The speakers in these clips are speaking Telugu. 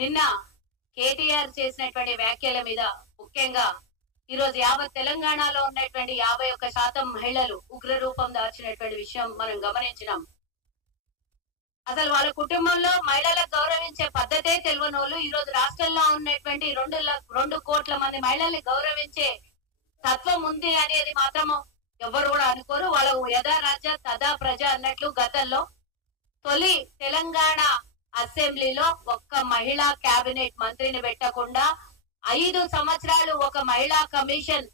నిన్న కేటీఆర్ చేసినటువంటి వ్యాఖ్యల మీద ముఖ్యంగా ఈరోజు యావత్ తెలంగాణలో ఉన్నటువంటి 51% మహిళలు ఉగ్ర రూపం దాల్చినటువంటి విషయం మనం గమనించినాం. అసలు వాళ్ళ కుటుంబంలో మహిళలకు గౌరవించే పద్ధతే తెలియనోళ్ళు ఈ రోజు రాష్ట్రంలో ఉన్నటువంటి 2 కోట్ల మంది మహిళల్ని గౌరవించే తత్వం ఉంది అనేది మాత్రము ఎవరు కూడా అనుకోరు. వాళ్ళకు యథా రాజా తదా ప్రజ అన్నట్లు గతంలో తొలి తెలంగాణ అసెంబ్లీలో ఒక్క మహిళా కేబినెట్ మంత్రిని పెట్టకుండా 5 సంవత్సరాలు ఒక మహిళా కమిషన్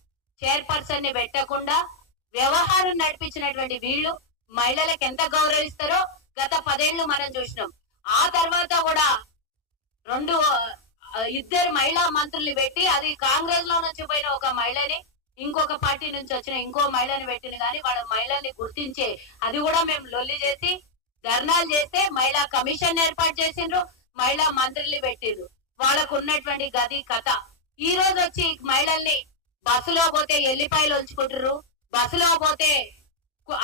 చైర్పర్సన్ ని పెట్టకుండా వ్యవహారం నడిపించినటువంటి వీళ్ళు మహిళలకు ఎంత గౌరవిస్తారో గత 10 ఏళ్లు మనం చూసినాం. ఆ తర్వాత కూడా ఇద్దరు మహిళా మంత్రుల్ని పెట్టి అది కాంగ్రెస్ లో నుంచి పోయిన ఒక మహిళని ఇంకొక పార్టీ నుంచి వచ్చిన ఇంకో మహిళని పెట్టిన కానీ వాళ్ళ మహిళని గుర్తించే అది కూడా మేము లొల్లి చేసి ధర్నాలు చేస్తే మహిళా కమిషన్ ఏర్పాటు చేసిండ్రు, మహిళా మంత్రుల్ని పెట్టిండ్రు. వాళ్ళకు ఉన్నటువంటి గది కథ ఈ రోజు వచ్చి మహిళల్ని బస్సులో పోతే ఎల్లిపాయలు ఉంచుకుంటారు, బస్సులో పోతే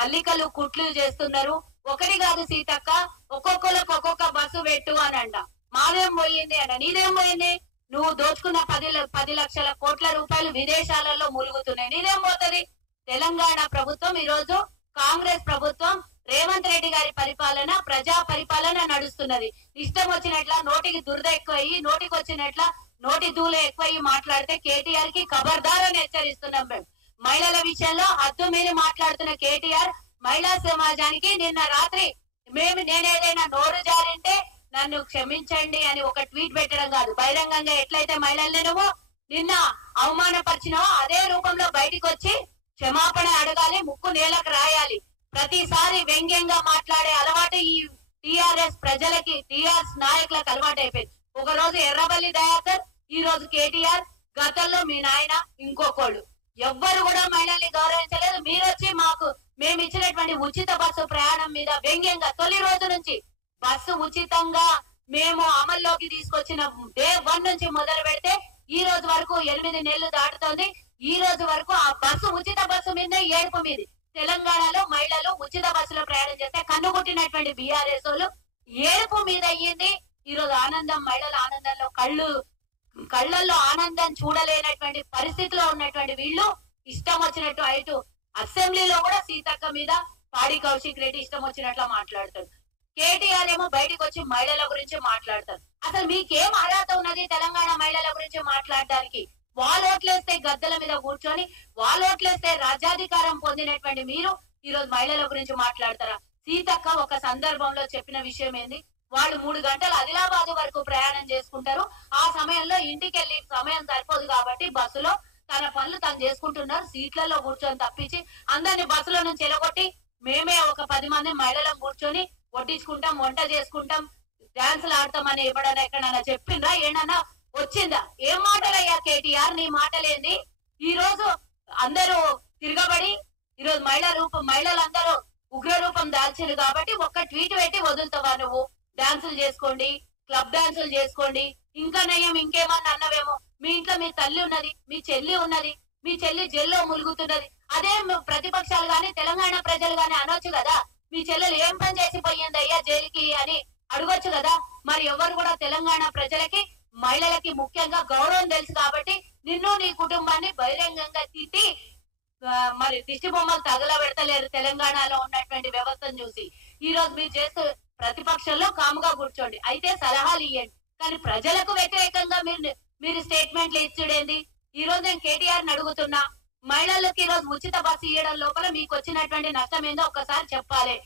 అల్లికలు కుట్లు చేస్తున్నారు. ఒకటి కాదు సీతక్క, ఒక్కొక్కరికి ఒక్కొక్క బస్సు పెట్టు అని అంట. మాదేం పోయింది అంట, నీదేం పోయింది? నువ్వు దోచుకున్న 10 లక్షల కోట్ల రూపాయలు విదేశాలలో ములుగుతున్నాయి, నీదేం పోతుంది? తెలంగాణ ప్రభుత్వం ఈ రోజు కాంగ్రెస్ ప్రభుత్వం రేవంత్ రెడ్డి గారి పరిపాలన ప్రజా పరిపాలన నడుస్తున్నది. ఇష్టం వచ్చినట్ల నోటికి దురద ఎక్కువయ్యి నోటికి వచ్చినట్ల నోటి దూల ఎక్కువయ్యి మాట్లాడితే కేటీఆర్ కి ఖబర్దార్ అని హెచ్చరిస్తున్నాం. మేము మహిళల విషయంలో హద్దు మీరు మాట్లాడుతున్న కేటీఆర్ మహిళా సమాజానికి నిన్న రాత్రి నేనేదైనా నోరు జారింటే నన్ను క్షమించండి అని ఒక ట్వీట్ పెట్టడం కాదు, బహిరంగంగా ఎట్లయితే మహిళల్ని నువ్వు నిన్న అవమానపరిచినావో అదే రూపంలో బయటికి వచ్చి క్షమాపణ అడగాలి, ముక్కు నేలకు రాయాలి. ప్రతిసారి వ్యంగ్యంగా మాట్లాడే అలవాటు ఈ టిఆర్ఎస్ ప్రజలకి టిఆర్ఎస్ నాయకులకు అలవాటు అయిపోయింది. ఒక రోజు ఎర్రబల్లి దయాకర్, ఈ రోజు కేటీఆర్, గతంలో మీ నాయన ఇంకొకళ్ళు ఎవ్వరు కూడా మహిళల్ని గౌరవించలేదు. మీరు వచ్చి మేము ఇచ్చినటువంటి ఉచిత బస్సు ప్రయాణం మీద వ్యంగ్యంగా తొలి రోజు నుంచి బస్సు ఉచితంగా మేము అమల్లోకి తీసుకొచ్చిన డే 1 నుంచి మొదలు పెడితే ఈ రోజు వరకు 8 నెలలు దాటుతోంది. ఈ రోజు వరకు ఆ బస్సు ఉచిత బస్సు మీద ఏడుపు మీది. తెలంగాణలో మహిళలు ఉచిత బస్సులో ప్రయాణం చేస్తే కన్నుగుట్టినటువంటి బీఆర్ఎస్ వాళ్ళు ఏడుపు మీద అయ్యింది. ఈ రోజు ఆనందం, మహిళల ఆనందంలో కళ్ళల్లో ఆనందం చూడలేనటువంటి పరిస్థితిలో ఉన్నటువంటి వీళ్ళు ఇష్టం వచ్చినట్టు అటు అసెంబ్లీలో కూడా సీతక్క మీద పాడి కౌశిక్ రెడ్డి ఇష్టం వచ్చినట్లు మాట్లాడతారు. కేటీఆర్ ఏమో బయటకు వచ్చి మహిళల గురించి మాట్లాడతారు. అసలు మీకేం అర్హత ఉన్నది తెలంగాణ మహిళల గురించి మాట్లాడడానికి? వాళ్ళు ఓట్లేస్తే గద్దెల మీద కూర్చొని వాళ్ళు ఓట్లేస్తే రాజ్యాధికారం పొందినటువంటి మీరు ఈ రోజు మహిళల గురించి మాట్లాడతారా? సీతక్క ఒక సందర్భంలో చెప్పిన విషయం ఏంది, వాళ్ళు 3 గంటలు ఆదిలాబాద్ వరకు ప్రయాణం చేసుకుంటారు, ఆ సమయంలో ఇంటికి వెళ్ళి సమయం సరిపోదు కాబట్టి బస్సులో తన పనులు తను చేసుకుంటున్నారు, సీట్లలో కూర్చొని తప్పించి అందరిని బస్సులో నుంచి ఎలగొట్టి మేమే ఒక 10 మంది మహిళలను కూర్చొని వడ్డించుకుంటాం, వంట చేసుకుంటాం, డాన్సులు ఆడతామని ఎప్పుడైనా ఎక్కడైనా చెప్పిండ్రా? ఏమన్నా వచ్చిందా? ఏం మాటలయ్యా కేటీఆర్ నీ మాటలేంది? ఈ రోజు అందరూ తిరగబడి ఈ రోజు మహిళలందరూ ఉగ్ర రూపం దాల్చారు కాబట్టి ఒక్క ట్వీట్ పెట్టి వదులుతావా నువ్వు? డాన్సులు చేసుకోండి, క్లబ్ డాన్సులు చేసుకోండి, ఇంకా నయ్యం ఇంకేమన్నా అన్నవేమో. మీ ఇంట్లో మీ తల్లి ఉన్నది, మీ చెల్లి ఉన్నది, మీ చెల్లి జైల్లో ములుగుతున్నది. అదే ప్రతిపక్షాలు గాని తెలంగాణ ప్రజలు గాని అనొచ్చు కదా, మీ చెల్లెలు ఏం పని చేసి పోయింది అయ్యా జైలుకి అని అడగొచ్చు కదా. మరి ఎవరు కూడా తెలంగాణ ప్రజలకి మహిళలకి ముఖ్యంగా గౌరవం తెలుసు కాబట్టి నిన్ను నీ కుటుంబాన్ని బహిరంగంగా తిట్టి మరి దిష్టి బొమ్మలు తగలబెడతలేరు తెలంగాణలో ఉన్నటువంటి వ్యవస్థను చూసి. ఈ రోజు మీరు చేస్తూ ప్రతిపక్షంలో కాముగా కూర్చోండి, అయితే సలహాలు ఇవ్వండి, కానీ ప్రజలకు వ్యతిరేకంగా మీరు స్టేట్మెంట్లు ఇచ్చుడేంది? ఈ రోజు నేను కేటీఆర్ అడుగుతున్నా, మహిళలకు ఈ రోజు ఉచిత బస్సు ఇవ్వడం లోపల మీకు వచ్చినటువంటి నష్టం ఏందో ఒక్కసారి చెప్పాలి.